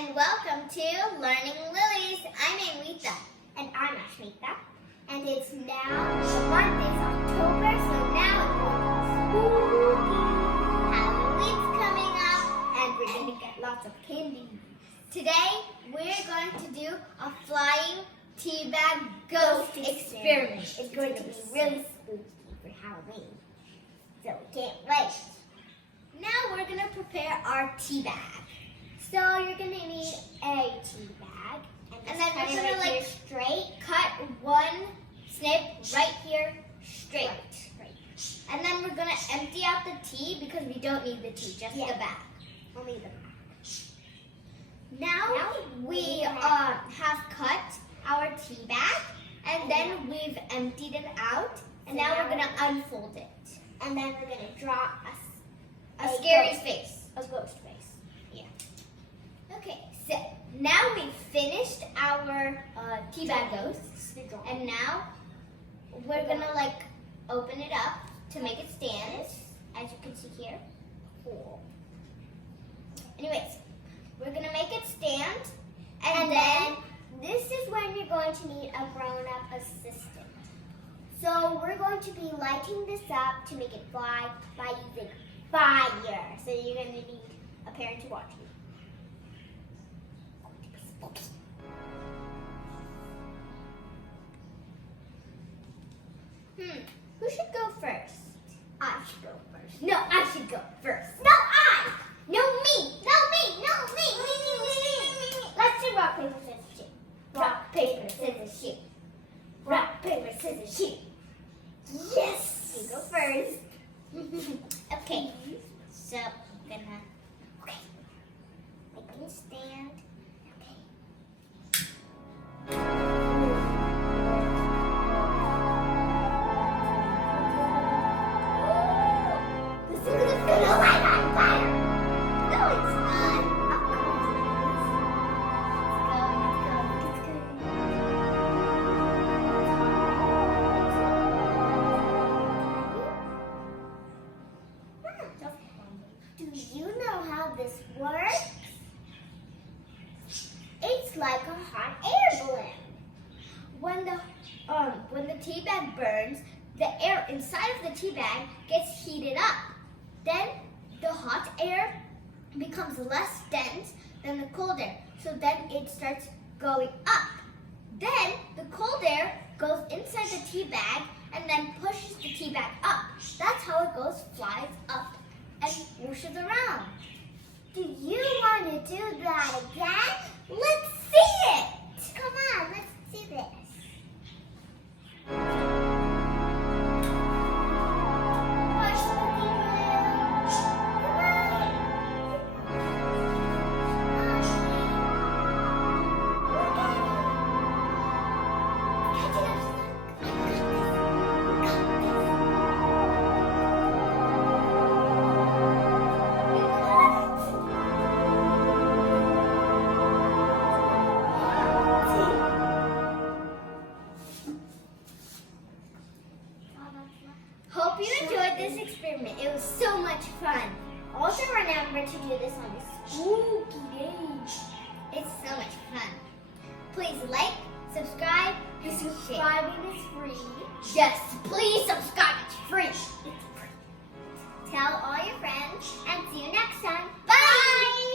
and welcome to Learning Lilies. I'm Amrita. And I'm Ashmita. And it's now the month is October, so now it's spooky. Halloween's coming up, And we're going to get lots of candy. today we're going to do a flying teabag ghost experiment. It's going to be really spooky for Halloween. So we can't wait. Now we're going to prepare our tea bag. So you're going to need a tea bag. And then we're going going to like straight. cut one snip right here straight. Right. And then we're going to empty out the tea because we don't need the tea, just Yeah. the bag. Only the bag. Now we have cut our tea bag and then we've emptied it out and now we're going to unfold it. And then we're going to draw A scary ghost. face. A ghost face. Yeah. Okay, so now we've finished our tea bag ghosts and now we're going to like open it up to make it stand, as you can see here. Cool. Anyways, we're going to make it stand And then this is when you're going to need a grown-up assistant. So we're going to be lighting this up to make it fly by using fire. So you're going to need a parent to watch you. Who should go first? I should go first. No, I should go first. No, I! No, me. No, me! No, me! Let's do rock, paper, scissors, shoot. Rock, paper, scissors, shoot. Rock, paper, scissors, shoot. Yes! You go first. Okay, so I'm gonna. Okay. Make me stand. Okay. This is gonna light on fire. No, it's not. Of course it is. Let's go. Do you know how this works? It's like a hot air balloon. When the tea bag burns, the air inside of the tea bag gets heated up. Then the hot air becomes less dense than the cold air. So then it starts going up. Then the cold air goes inside the tea bag and then pushes the tea bag up. That's how it goes, flies up and whooshes around. Do you want to do that again? Let's see it! Come on, let's do this. Push the balloon. Hope you enjoyed this experiment. It was so much fun. Also remember to do this on the spooky days. It's so much fun. Please like, subscribe, and share. Subscribing is free. Yes, please subscribe. It's free. It's free. Tell all your friends and see you next time. Bye.